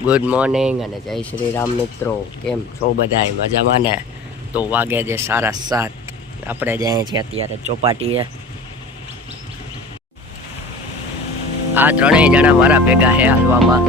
Good morning અને જય શ્રી રામ મિત્રો, કેમ છો બધાય મજામાં ને? તો વાગે છે 7:30, આપણે જઈએ છીએ અત્યારે ચોપાટીએ. આ ત્રણેય જણા મારા ભેગા હે હાલવામાં.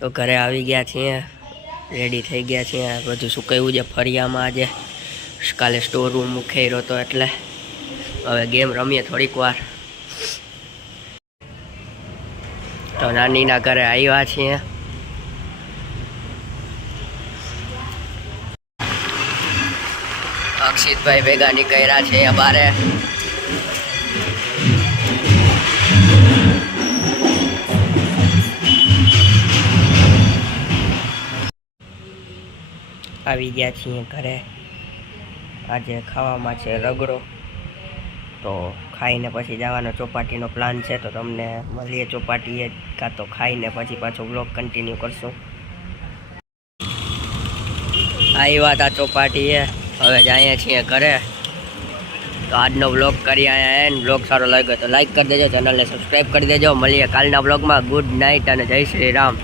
તો ઘરે આવી ગયા છીએ, રેડી થઈ ગયા છીએ. બધું સુકાયું છે ફરિયામાં. આજે કાલે સ્ટોર રૂમ મૂકેલો હતો એટલે હવે ગેમ રમીએ થોડીક વાર. તો નાનીના ઘરે આવ્યા છીએ. અક્ષિતભાઈ ભેગા નીકળ્યા છે બારે. આવી ગયા છીએ ઘરે. આજે ખાવામાં છે રગડો, તો ખાઈને પછી જવાનો ચોપાટીનો પ્લાન છે. તો તમને મળીએ ચોપાટીએ, કાં તો ખાઈને પછી પાછો બ્લોગ કન્ટિન્યુ કરશું. આવ્યા હતા ચોપાટીએ, હવે જઈએ છીએ ઘરે. તો આજનો બ્લોગ કરી આવ્યા એન્ડ. બ્લોગ સારો લાગ્યો તો લાઈક કરી દેજો, ચેનલને સબસ્ક્રાઈબ કરી દેજો. મળીએ કાલના બ્લોગમાં. ગુડ નાઇટ અને જય શ્રી રામ.